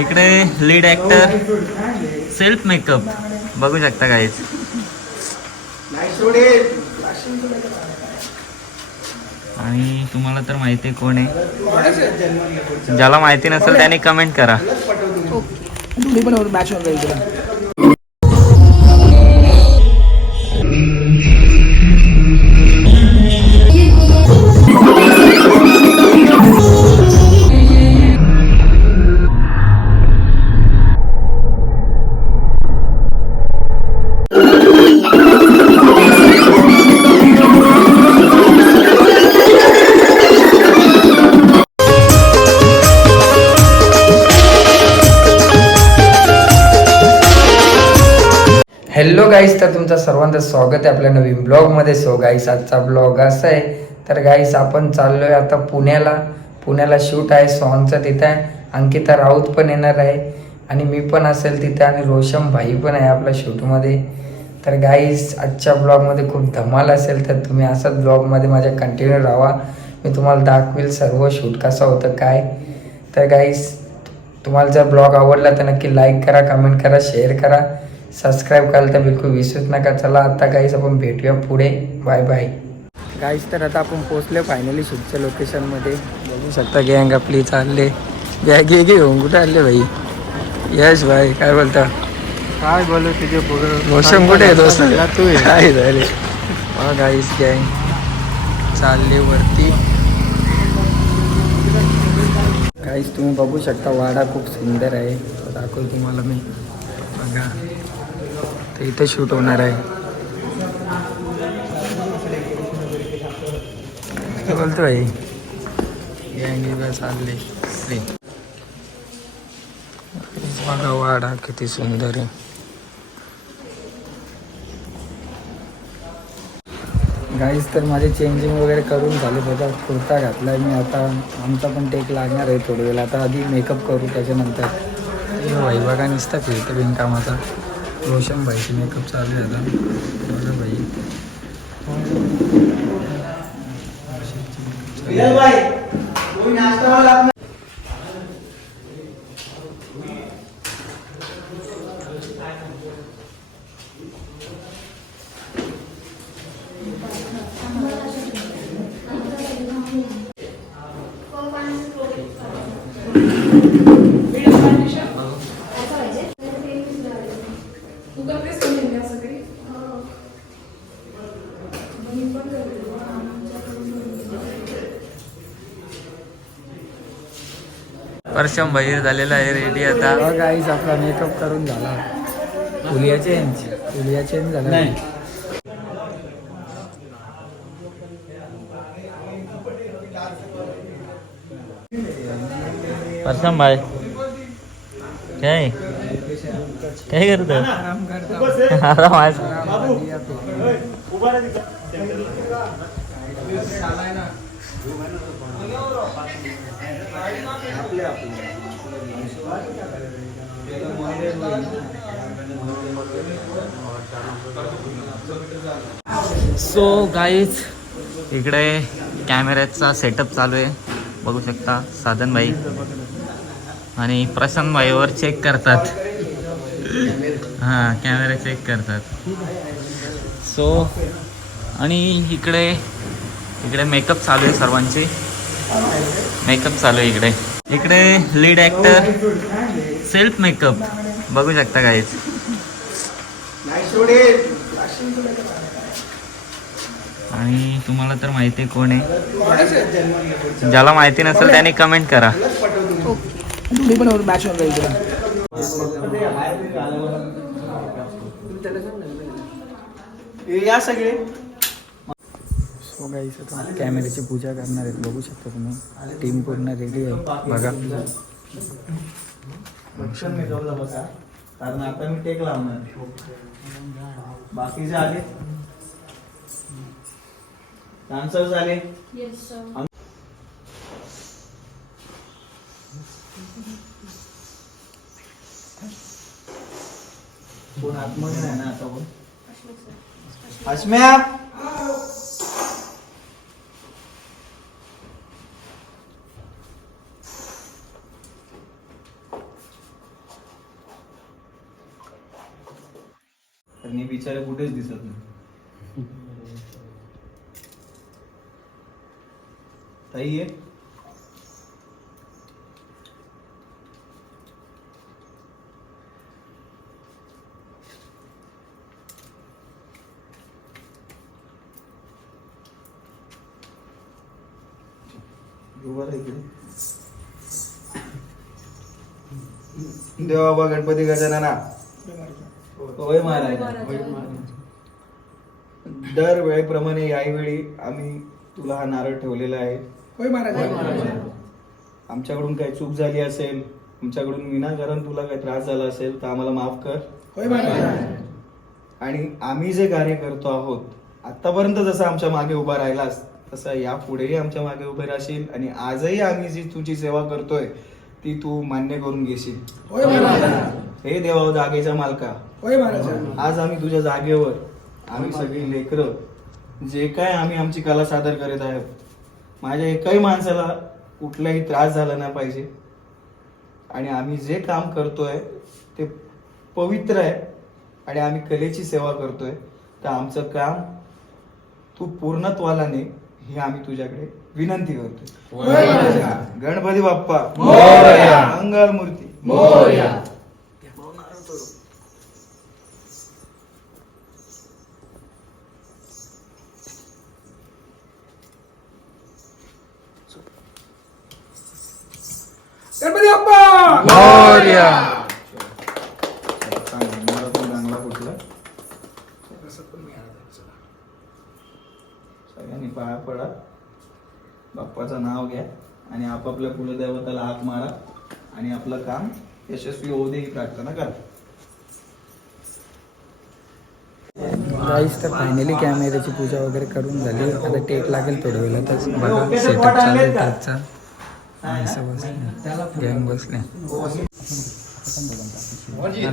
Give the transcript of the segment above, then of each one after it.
इकडे lead actor self makeup बघू शकता काहीच. आणि तुम्हाला तर माहिती आहे कोण आहे, ज्याला माहिती नसेल त्याने कमेंट करा. हॅलो गाईस, तर तुमचं सर्वांचं स्वागत आहे आपल्या नवीन ब्लॉगमध्ये. सो गाईस, आजचा ब्लॉग असा आहे, तर गाईस आपण चाललो आहे आता पुण्याला शूट आहे सॉन्गचं. तिथं आहे अंकिता राऊत पण येणार आहे आणि मी पण असेल तिथे आणि रोशम भाई पण आहे आपल्या शूटमध्ये. तर गाईस, आजच्या ब्लॉगमध्ये खूप धमाल असेल, तर तुम्ही असाच ब्लॉगमध्ये माझ्या कंटिन्यू राहा. मी तुम्हाला दाखवेल सर्व शूट कसं होतं काय. तर गाईस, तुम्हाला जर ब्लॉग आवडला तर नक्की लाईक करा, कमेंट करा, शेअर करा, सबस्क्राईब करायला तर बिलकुल विसरूच नका. चला आता गाईस आपण भेटूया पुढे. बाय बाय गाईस. तर आता आपण पोहोचले फायनली शूटच्या लोकेशनमध्ये. बघू शकता गँग आपली चालले. बॅग घेऊन कुठे आले भाई? यश भाई काय बोलता? काय बोलू तुझे मोसम कुठे आहे दोस्त? तू काय झाले? हा गाईस, गँग चालले वरती. गाईस तुम्ही बघू शकता वाडा खूप सुंदर आहे, दाखवतो तुम्हाला मी. बघा, तर इथे शूट होणार आहे. काय बोलतो भाई? गँग चालले. बघा वाडा किती सुंदर आहे. गाईस, तर माझे चेंजिंग वगैरे करून झाले. बघा कुर्ता घातला आहे मी. आता आमचा पण टेक लागणार आहे थोडं वेळ. आता आधी मेकअप करू, त्याच्यानंतर भाई बघा नुसता फिरतं बिनकामाचा. रोशन भाईची मेकअप चालू आहे आता. बघा भाई परशम बाहेर झालेला आहे रेडी आता. गाईस, आपला मेकअप करून झाला. फुलिया चेंज झाला. परशम भाई काय काय करतो? आराम आज. सो गाईज, इकडे कॅमेऱ्याचा सेटअप चालू आहे, बघू शकता. साधन भाई आणि प्रशांत भाईवर चेक करतात. हां, कॅमेरा चेक करतात. सो आणि इकडे मेकअप चालू आहे, सर्वांचे मेकअप चालू आहे. इकडे लीड ॲक्टर सेल्फ मेकअप बघू शकता काहीच. आणि तुम्हाला तर माहिती आहे कोण आहे, ज्याला माहिती नसेल त्याने कमेंट करा. या सगळे. सो गाईस, आता कॅमेऱ्याची पूजा करणार आहेत, बघू शकता तुम्ही. टीम पूर्ण रेडी आहे बघा. कारण आता मी टेक लावणार. बाकीचे आले, डान्सर झाले. कोण आतमध्ये नाही ना आता? कोण? अश्म्या. कारण हे बिचारे कुठेच दिसत नाही. ताई आहे देवा बाबा गणपती गजानना होय महाराज. दर वेळेप्रमाणे यावेळी आम्ही तुला हा नारळ ठेवलेला आहे. होय महाराज. आमच्याकडून काही चूक झाली असेल, आमच्याकडून विनाकारण तुला काही त्रास झाला असेल तर आम्हाला माफ कर. होय महाराज. आणि आम्ही जे कार्य करतो आहोत आतापर्यंत जसं आमच्या मागे उभा राहिलास तसं यापुढेही आमच्या मागे उभे राहशील आणि आजही आम्ही जी तुझी सेवा करतोय ती तू मान्य करून घेशील. होय महाराज. हे देवा जागेच्या मालका, होय महाराज. आज आम्ही तुझ्या जागेवर आम्ही सगळी लेकरं जे काय आम्ही आमची कला सादर करत आहोत, माझ्या एकाही माणसाला कुठलाही त्रास झाला नाही पाहिजे. आणि आम्ही जे काम करतोय ते पवित्र आहे आणि आम्ही कलेची सेवा करतोय, तर आमचं काम तू पूर्णत्वाला ने ही आम्ही तुझ्याकडे विनंती करतोय. गणपती बाप्पा मोरया, मंगल मूर्ती मोरया. गणपती बाप्पा मोरया. मला पण चांगला कुठला सगळ्यांनी पाया पडा, बाप्पाचं नाव घ्या आणि आपापल्या कुलदैवताला हाक मारा आणि आपलं काम यशस्वी होऊ दे ही प्रार्थना करा. गाईस, तर फायनली कॅमेऱ्याची पूजा वगैरे करून झाली. आता टेक लागेल थोड्या वेळातच. बघा सेटअप चालू आहे त्याचा. असं बसले गँग बसले.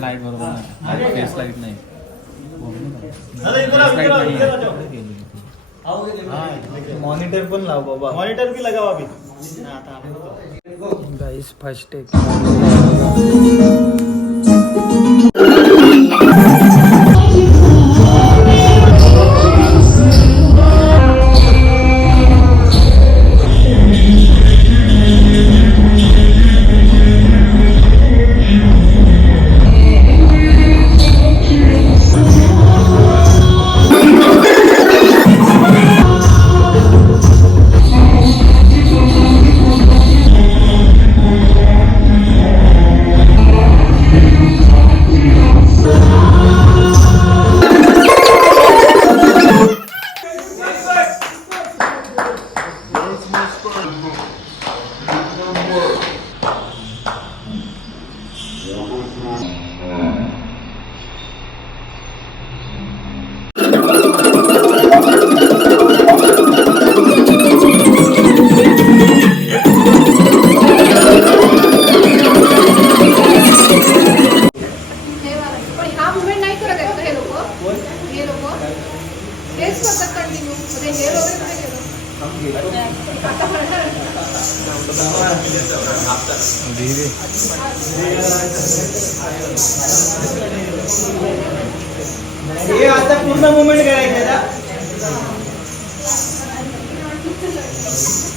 लाईट बरोबर नाही, फेस लाईट नाही. मॉनिटर पण लाव बाबा, मॉनिटर भी लगावा अभी. गाईस फर्स्ट टेक. हे आता पूर्ण मुवमेंट करायचं ना,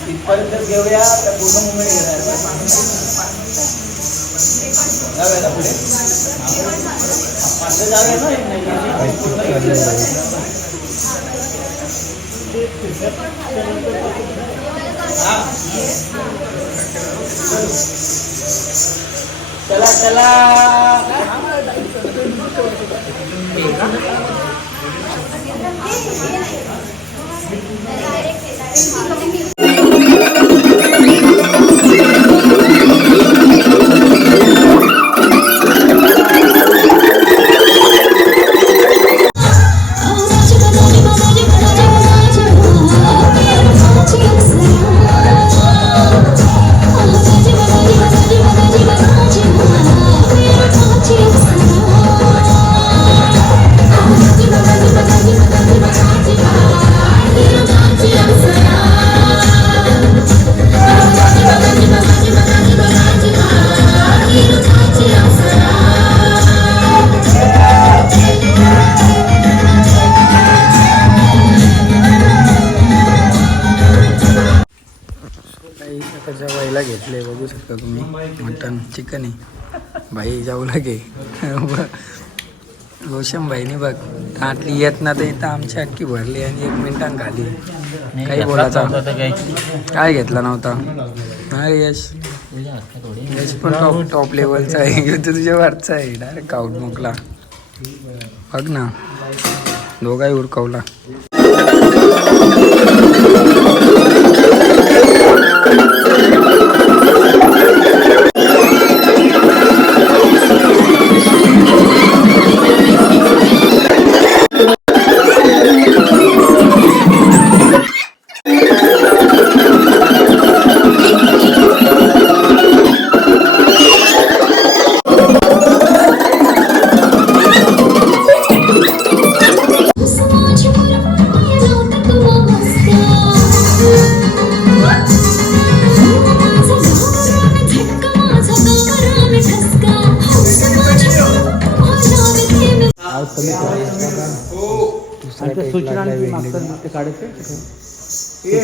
इथपर्यंत घेऊया तर पूर्ण मुवमेंट घेणार. जाऊया ना पुढे, असं जाऊया ना. चला चला. I'm का नाही भाई जाऊ लागे रोशन भाईने बघ ताटली येत ना तर इथं आमची अख्खी भरली आणि 1 मिनिटात खाली. काही बोलायचा काय घेतला नव्हता. अरे यश यश पण टॉप लेवलचा आहे. तुझ्या वरचा आहे डायरेक्ट आउट मोकला बघ ना दोघाही उरकवला.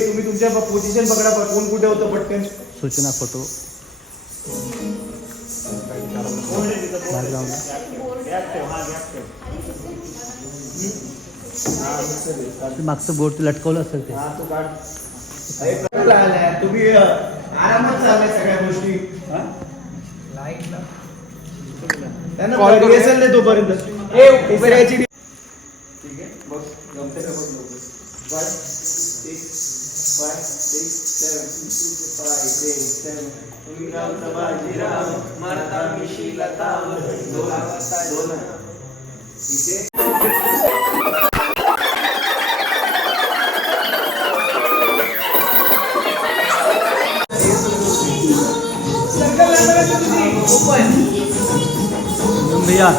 तुम्ही तुमच्या पोझिशन पकडा कोण कुठे होतं पटकन. सूचना फोटो मागचं बोर्ड लटकवलं असेल ते. तुम्ही आरामात चाललाय सगळ्या गोष्टी. त्यांना रिहर्सल नाही तोपर्यंत उभे राहायची. ठीक आहे बघ जमते का बघ लोक. 5 6 5 6 7 5 6 7 तुम्ही गावचा बाजीराव मारता मिशीला ताव दोन इथे भैया